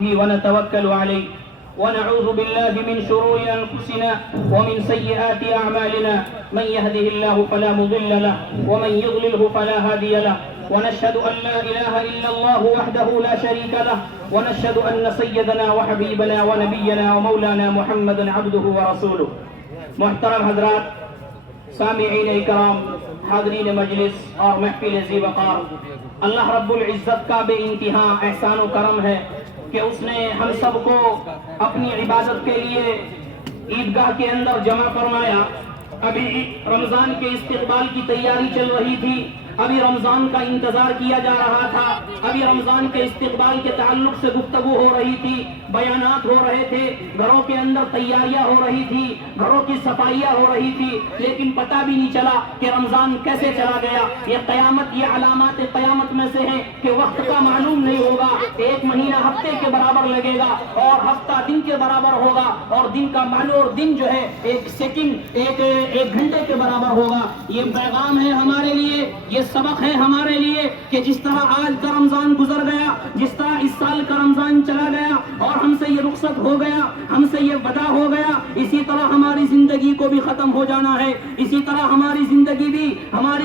ونتوكل عليه ونعوذ بالله من شرور أنفسنا ومن سيئات أعمالنا من يهده الله فلا مضل له ومن يضلله فلا هادي له ونشهد أن لا إله إلا الله وحده لا شريك له ونشهد أن سيدنا وحبيبنا ونبينا ومولانا محمد عبده ورسوله. محترم حضرات، سامعین اکرام، حاضرین مجلس اور محفل ذی وقار، اللہ رب العزت کا بے انتہا احسان و کرم ہے کہ اس نے ہم سب کو اپنی عبادت کے لیے عیدگاہ کے اندر جمع فرمایا. ابھی رمضان کے استقبال کی تیاری چل رہی تھی، ابھی رمضان کا انتظار کیا جا رہا تھا، ابھی رمضان کے استقبال کے تعلق سے گفتگو ہو رہی تھی، بیانات ہو رہے تھے، گھروں کے اندر تیاریاں ہو رہی تھی، گھروں کی صفائیاں ہو رہی تھی، لیکن پتہ بھی نہیں چلا کہ رمضان کیسے چلا گیا. یہ قیامت، یہ علامات قیامت میں سے ہے کہ وقت کا معلوم نہیں ہوگا. ایک مہینہ ہفتے کے برابر لگے گا اور ہفتہ دن کے برابر ہوگا اور دن کا معلوم اور دن جو ہے ایک سیکنڈ، ایک گھنٹے کے برابر ہوگا. یہ پیغام ہے ہمارے لیے، یہ سبق ہے ہمارے لیے کہ جس طرح آج کا رمضان گزر گیا، جس طرح اس سال کا رمضان چلا گیا اور ہم سے یہ رخصت ہو گیا، ہم سے یہ ودا ہو گیا، اسی طرح ہماری زندگی کو بھی ختم ہو جانا ہے. اسی طرح ہماری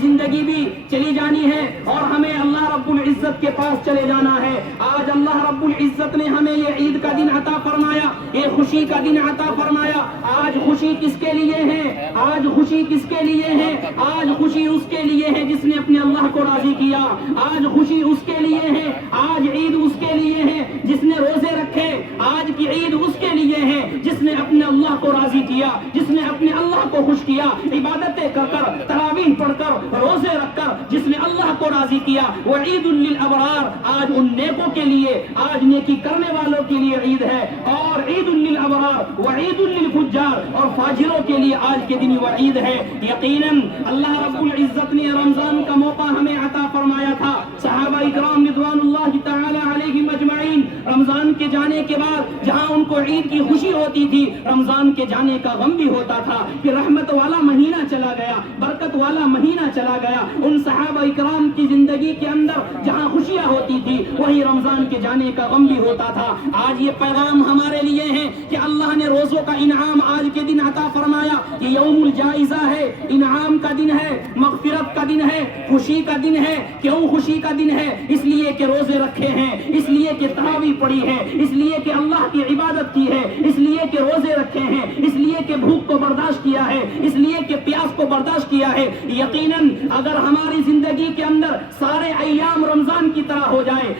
زندگی بھی چلی جانی ہے اور ہمیں اللہ رب العزت کے پاس چلے جانا ہے. آج اللہ رب العزت نے ہمیں یہ عید کا دن عطا فرمایا، یہ خوشی کا دن عطا فرمایا. آج خوشی کس کے لیے ہے؟ آج خوشی کس کے لیے ہے؟ آج خوشی اس کے لیے ہے جس نے اپنے اللہ کو راضی کیا. آج خوشی اس کے لیے ہے، آج عید اس کے لیے ہے جس نے روزے رکھے. آج کی عید اس کے لیے ہے جس نے اپنے اللہ کو راضی کیا، جس نے اپنے اللہ کو خوش کیا، عبادتیں کر کر، تراویح پڑھ کر، روزے رکھ کر جس نے اللہ کو راضی کیا. وہ عید للابرار، آج ان نیکوں کے لیے، آج نیکی کرنے والوں کے لیے عید ہے. اور عید للابرار و عید للفجار، اور فاجروں کے لیے آج کے دن وہ عید ہے. یقیناً اللہ رب العزت نے رمضان کا موقع ہمیں عطا فرمایا تھا. صحابہ اکرام رضوان اللہ تعالی علیہم اجمعین رمضان کے جانے کے بعد جہاں ان کو عید کی خوشی ہوتی تھی، رمضان کے جانے کا غم بھی ہوتا تھا کہ رحمت والا مہینہ چلا گیا، برکت والا مہینہ چلا گیا. ان صحابہ اکرام کی زندگی کے اندر جہاں خوشیاں ہوتی تھی وہی رمضان کے جانے کا غم بھی ہوتا تھا. آج یہ پیغام ہمارے لیے ہے کہ اللہ نے روزوں کا انعام آج کے دن عطا فرمایا. یہ یوم الجائزہ ہے، انعام کا دن ہے، مغفرت کا دن ہے، خوشی کا دن ہے. کیوں خوشی کا دن ہے؟ اس لیے کہ روزے رکھے ہیں، اس لیے کہ تراویح پڑھی ہے، اس لیے کہ اللہ کی عبادت کی ہے، اس لیے کہ روزے رکھے ہیں، اس لیے کہ بھوک کو برداشت کیا ہے، اس لیے کہ پیاس کو برداشت کیا ہے. یقیناً اگر ہماری زندگی کے اندر سارے ایام رمضان کی طرح ہو جائے،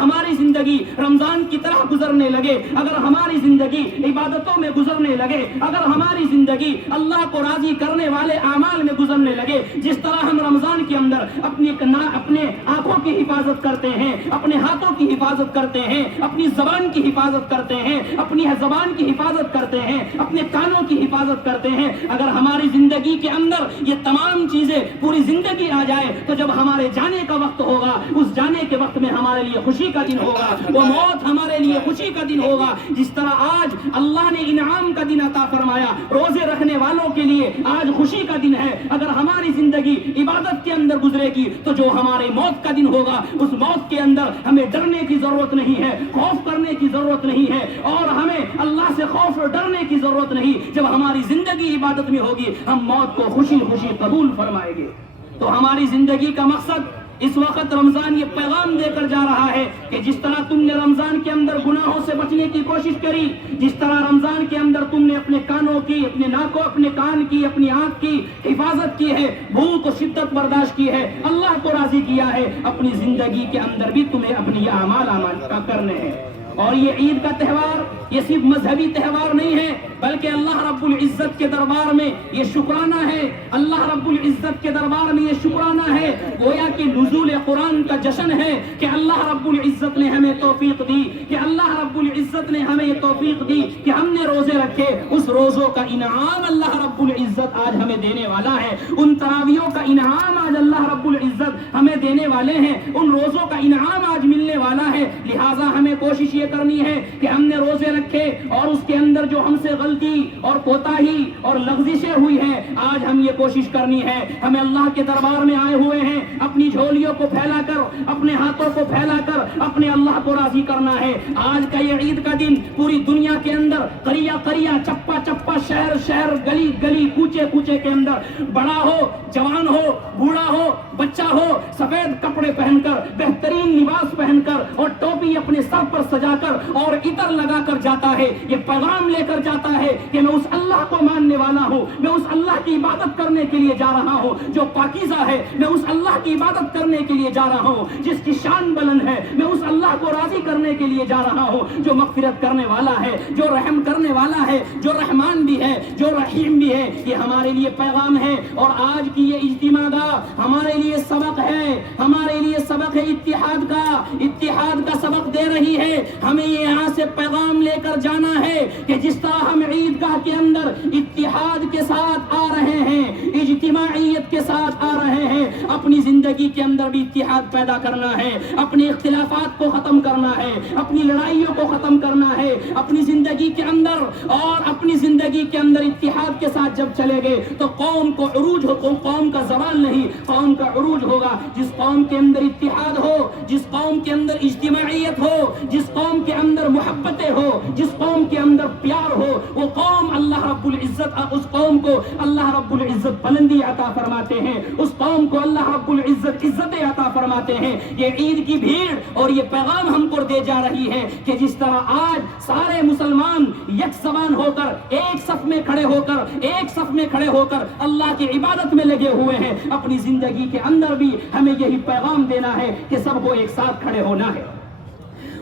ہماری زندگی رمضان کی طرح گزرنے لگے، اگر ہماری زندگی عبادتوں میں گزرنے لگے، اگر ہماری زندگی اللہ کو راضی کرنے والے اعمال میں گزرنے لگے، جس طرح ہم رمضان کے اندر اپنے آنکھوں کی حفاظت کرتے ہیں، اپنے ہاتھوں کی حفاظت کرتے ہیں، اپنی زبان کی حفاظت کرتے ہیں، اپنی زبان کی حفاظت کرتے ہیں، اپنے کانوں کی حفاظت کرتے ہیں، اگر ہماری زندگی کے اندر یہ تمام چیزیں پوری زندگی آ جائے تو جب ہمارے جانے کا وقت ہوگا، اس جانے کے وقت میں ہمارے لیے خوشی کا دن ہوگا، وہ موت ہمارے لیے خوشی کا دن ہوگا. جس طرح آج اللہ نے انعام کا دن عطا فرمایا روزے رکھنے والوں کے لیے، آج خوشی کا دن ہے. اگر ہماری زندگی عبادت کے اندر گزرے گی تو جو ہمارے موت کا دن ہوگا، اس موت کے اندر ہمیں ڈرنے کی ضرورت نہیں ہے، خوف کرنے کی ضرورت نہیں ہے، اور ہمیں اللہ سے خوف اور ڈرنے کی ضرورت نہیں. جب ہماری زندگی عبادت میں ہوگی ہم موت کو خوشی خوشی قبول فرمائیں گے. تو ہماری زندگی کا مقصد اس وقت رمضان یہ پیغام دے کر جا رہا ہے کہ جس طرح تم نے رمضان کے اندر گناہوں سے بچنے کی کوشش کری، جس طرح رمضان کے اندر تم نے اپنے کانوں کی، اپنے ناکوں، اپنے کان کی، اپنی آنکھ کی حفاظت کی ہے، بھوک و شدت برداشت کی ہے، اللہ کو راضی کیا ہے، اپنی زندگی کے اندر بھی تمہیں اپنے یہ اعمال کرنے ہیں. اور یہ عید کا تہوار یہ صرف مذہبی تہوار نہیں ہے بلکہ اللہ رب العزت کے دربار میں یہ شکرانہ ہے. اللہ رب العزت کے دربار میں یہ شکرانہ ہے، گویا کہ نزول قرآن کا جشن ہے کہ اللہ رب العزت نے ہمیں توفیق دی، کہ اللہ رب العزت نے ہمیں یہ توفیق دی کہ ہم نے روزے رکھے. اس روزوں کا انعام اللہ رب العزت آج ہمیں دینے والا ہے. ان تراویحوں کا انعام آج اللہ رب العزت ہمیں دینے والے ہیں، ان روزوں کا انعام آج ملنے والا ہے. لہٰذا ہمیں کوشش یہ کرنی ہے کہ ہم نے روزے رکھے اور اس کے اندر جو ہم سے غلطی غلطی اور کوتاہی اور لغزشیں ہوئی ہیں، آج ہم یہ کوشش کرنی ہے، ہمیں اللہ کے دربار میں آئے ہوئے ہیں، اپنی جھولیوں کو پھیلا کر، اپنے ہاتھوں کو پھیلا کر اپنے اللہ کو راضی کرنا ہے۔ آج کا یہ عید کا دن پوری دنیا کے اندر قریہ قریہ، چپا چپا، شہر شہر، گلی گلی، کوچے کوچے کے اندر، بڑا ہو جوان ہو، بوڑھا ہو بچہ ہو، سفید کپڑے پہن کر، بہترین لباس پہن کر اور ٹوپی اپنے سر پر سجا کر اور عطر لگا کر جاتا ہے، یہ پیغام لے کر جاتا ہے کہ میں اس اللہ کو ماننے والا ہوں، میں اس اللہ کی عبادت کرنے کے لیے جا رہا ہوں جو پاکیزہ ہے، میں اس اللہ کی عبادت کرنے کے لیے جا رہا ہوں جس کی شان بلند ہے، میں اس اللہ کو راضی کرنے کے لیے جا رہا ہوں جو مغفرت کرنے والا ہے، جو رحم کرنے والا ہے، جو رحمان بھی ہے، جو رحیم بھی ہے۔ یہ ہمارے لیے پیغام ہے، اور آج کی یہ اجتماع گاہ ہمارے لیے سبق ہے، ہمارے لیے سبق ہے اتحاد کا سبق دے رہی ہے۔ ہمیں یہاں سے پیغام لے کر جانا ہے کہ جس طرح ہم عیدگاہ کے اندر اتحاد کے ساتھ آ رہے ہیں، اجتماعیت کے ساتھ آ رہے ہیں، اپنی زندگی کے اندر بھی اتحاد پیدا کرنا ہے، اپنے اختلافات کو ختم کرنا ہے، اپنی لڑائیوں کو ختم کرنا ہے، اپنی زندگی کے اندر اور اپنی زندگی کے اندر اتحاد کے ساتھ جب چلے گئے تو قوم کو عروج ہو، قوم کا زوال نہیں، قوم کا عروج ہوگا۔ جس قوم کے اندر اتحاد ہو، جس قوم کے اندر اجتماعیت ہو، جس قوم کے اندر محبتیں ہو، جس قوم کے اندر پیار ہو، وہ قوم اللہ رب العزت، اس قوم کو اللہ رب العزت بلندی عطا فرماتے ہیں، اس قوم کو اللہ رب العزت عزتیں عطا فرماتے ہیں۔ یہ عید کی بھیڑ اور یہ پیغام ہم کو دے جا رہی ہے کہ جس طرح آج سارے مسلمان یک زبان ہو کر، ایک صف میں کھڑے ہو کر اللہ کی عبادت میں لگے ہوئے ہیں، اپنی زندگی کے اندر بھی ہمیں یہی پیغام دینا ہے کہ سب کو ایک ساتھ کھڑے ہونا ہے۔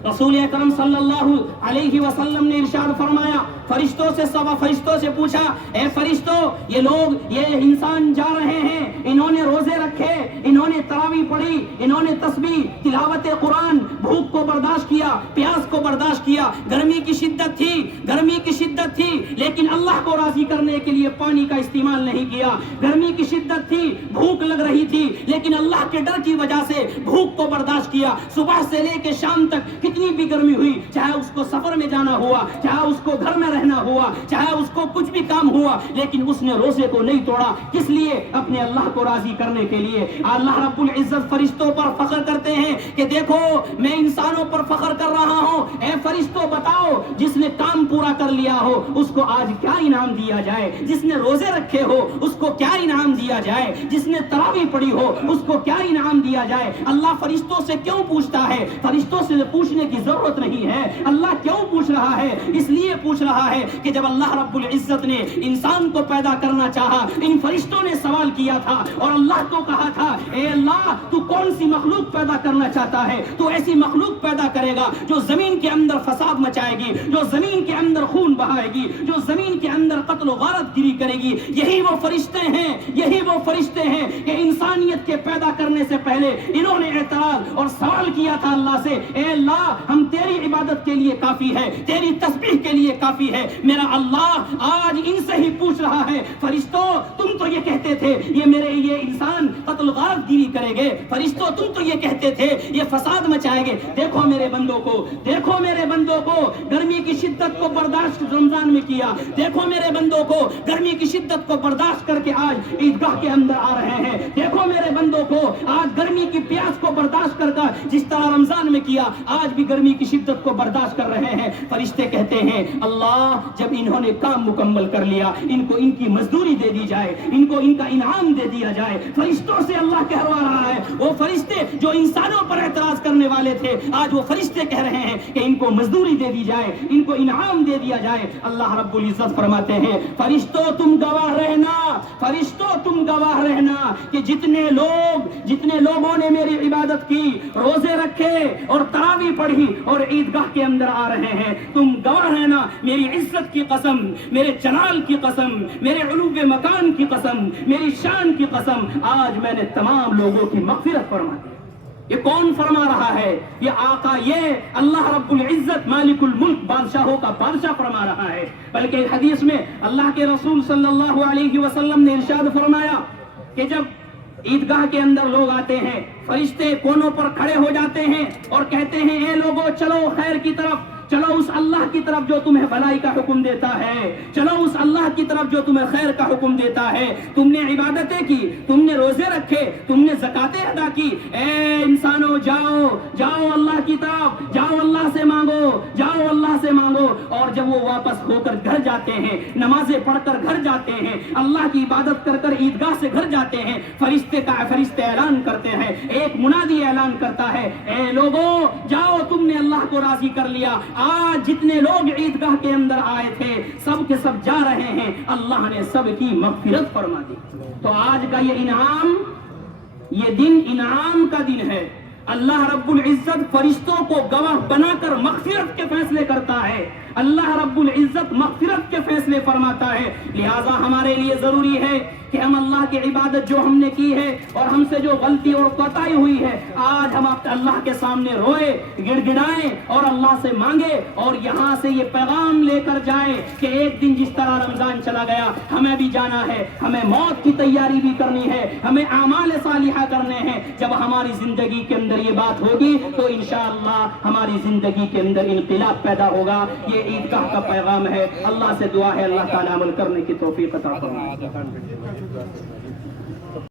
رسول اکرم صلی اللہ علیہ وسلم نے ارشاد فرمایا، فرشتوں سے پوچھا، اے فرشتوں، یہ لوگ، یہ انسان جا رہے ہیں، انہوں نے روزے رکھے، انہوں نے تراویح پڑھی، انہوں نے تسبیح، تلاوت قرآن، بھوک کو برداشت کیا، پیاس کو برداشت کیا، گرمی کی شدت تھی لیکن اللہ کو راضی کرنے کے لیے پانی کا استعمال نہیں کیا، گرمی کی شدت تھی، بھوک لگ رہی تھی لیکن اللہ کے ڈر کی وجہ سے بھوک کو برداشت کیا، صبح سے لے کے شام تک کتنی بھی گرمی ہوئی، چاہے اس کو سفر میں جانا ہوا، چاہے اس کو گھر میں رہنا ہوا، چاہے اس کو کچھ بھی کام ہوا، لیکن اس نے روزے کو نہیں توڑا۔ کس لیے؟ اپنے اللہ کو راضی کرنے کے لیے۔ اللہ رب العزت فرشتوں پر فخر کرتے ہیں کہ دیکھو میں انسانوں پر فخر کر رہا ہوں، اے فرشتوں بتاؤ جس نے کام پورا کر لیا ہو اس کو آج کیا انعام دیا جائے، جس نے روزے رکھے ہو اس کو کیا انعام دیا جائے، جس نے تراویح پڑھی ہو اس کو کیا انعام دیا جائے۔ اللہ فرشتوں سے کیوں پوچھتا ہے؟ فرشتوں سے پوچھنے کی ضرورت نہیں ہے۔ اللہ کیوں پوچھ رہا ہے؟ اس لیے پوچھ رہا ہے کہ جب اللہ رب العزت نے انسان کو پیدا کرنا چاہا، ان فرشتوں نے سوال کیا تھا اور اللہ کو کہا تھا، اے اللہ تو کون سی مخلوق پیدا کرنا چاہتا ہے؟ تو ایسی مخلوق پیدا کرے گا جو زمین کے اندر فساد مچائے گی، جو زمین کے اندر خون بہائے گی، جو زمین کے اندر قتل و غارت گری کرے گی۔ یہی وہ فرشتے ہیں کہ انسانیت کے پیدا کرنے سے پہلے انہوں نے اعتراض اور سوال کیا تھا اللہ سے، اے اللہ ہم تیری عبادت کے لیے کافی ہے، تیری تسبیح کے لیے کافی ہے۔ میرا اللہ آج ان سے ہی پوچھ رہا ہے، فرشتوں تم تو یہ کہتے تھے یہ انسان قتل غارت گری کرے گے، فرشتوں تم تو یہ کہتے تھے یہ فساد مچائے گے، دیکھو میرے بندوں کو گرمی کی شدت کو برداشت رمضان میں کیا، دیکھو میرے بندوں کو گرمی کی شدت کو برداشت کر کے آج عیدگاہ کے اندر آ رہے ہیں، دیکھو میرے بندوں کو آج گرمی کی پیاس کو برداشت کر جس طرح رمضان میں کیا آج بھی گرمی کی شدت کو برداشت کر رہے ہیں۔ فرشتے کہتے ہیں اللہ جب انہوں نے کام مکمل کر لیا ان کو ان کی مزدوری دے دی جائے، ان کو ان کا انعام دے دیا جائے۔ فرشتوں سے اللہ کہوا رہا ہے، وہ فرشتے جو انسانوں پر اعتراض کرنے والے تھے آج وہ فرشتے کہہ رہے ہیں کہ ان کو مزدوری دے دی جائے، ان کو انعام دے دیا جائے۔ اللہ رب العزت فرماتے ہیں فرشتوں تم گواہ رہنا کہ جتنے لوگوں نے میری عبادت کی، روزے رکھے اور تراویح پڑھی اور عیدگاہ کے اندر آ رہے ہیں، تم گواہ رہنا میری عزت کی قسم، میرے جلال کی قسم، میرے علو مکان کی قسم، میری شان کی قسم، آج میں نے تمام لوگوں کی مغفرت فرما دی۔ یہ کون فرما رہا ہے؟ یہ آقا، یہ اللہ رب العزت مالک الملک، بادشاہوں کا بادشاہ فرما رہا ہے۔ بلکہ حدیث میں اللہ کے رسول صلی اللہ علیہ وسلم نے ارشاد فرمایا کہ جب عیدگاہ کے اندر لوگ آتے ہیں، فرشتے کونوں پر کھڑے ہو جاتے ہیں اور کہتے ہیں اے لوگوں چلو خیر کی طرف، چلو اس اللہ کی طرف جو تمہیں بھلائی کا حکم دیتا ہے، چلو اس اللہ کی طرف جو تمہیں خیر کا حکم دیتا ہے۔ تم نے عبادتیں کی، تم نے روزے رکھے، تم نے زکاتیں ادا کی، اے انسانوں جاؤ جاؤ اللہ کی طرف، جاؤ اللہ سے مانگو، جاؤ اللہ سے مانگو۔ اور جب وہ واپس ہو کر گھر جاتے ہیں، نمازیں پڑھ کر گھر جاتے ہیں، اللہ کی عبادت کر کر عیدگاہ سے گھر جاتے ہیں، فرشتے اعلان کرتے ہیں، ایک منادی اعلان کرتا ہے، اے لوگوں جاؤ تم نے اللہ کو راضی کر لیا۔ آج جتنے لوگ عیدگاہ کے اندر آئے تھے سب کے سب جا رہے ہیں، اللہ نے سب کی مغفرت فرما دی۔ تو آج کا یہ انعام، یہ دن انعام کا دن ہے۔ اللہ رب العزت فرشتوں کو گواہ بنا کر مغفرت کے فیصلے کرتا ہے، اللہ رب العزت مغفرت کے فیصلے فرماتا ہے۔ لہذا ہمارے لیے ضروری ہے کہ ہم اللہ کی عبادت جو ہم نے کی ہے اور ہم سے جو غلطی اور کوتاہی ہوئی ہے، آج ہم اللہ کے سامنے روئے، گڑ گڑائیں اور اللہ سے مانگے، اور یہاں سے یہ پیغام لے کر جائیں کہ ایک دن جس طرح رمضان چلا گیا ہمیں بھی جانا ہے، ہمیں موت کی تیاری بھی کرنی ہے، ہمیں اعمال صالحہ کرنے ہیں۔ جب ہماری زندگی کے اندر یہ بات ہوگی تو انشاءاللہ ہماری زندگی کے اندر انقلاب پیدا ہوگا۔ یہ عیدگاہ کا پیغام ہے۔ اللہ سے دعا ہے اللہ تعالیٰ عمل کرنے کی توفیق عطا فرمائے۔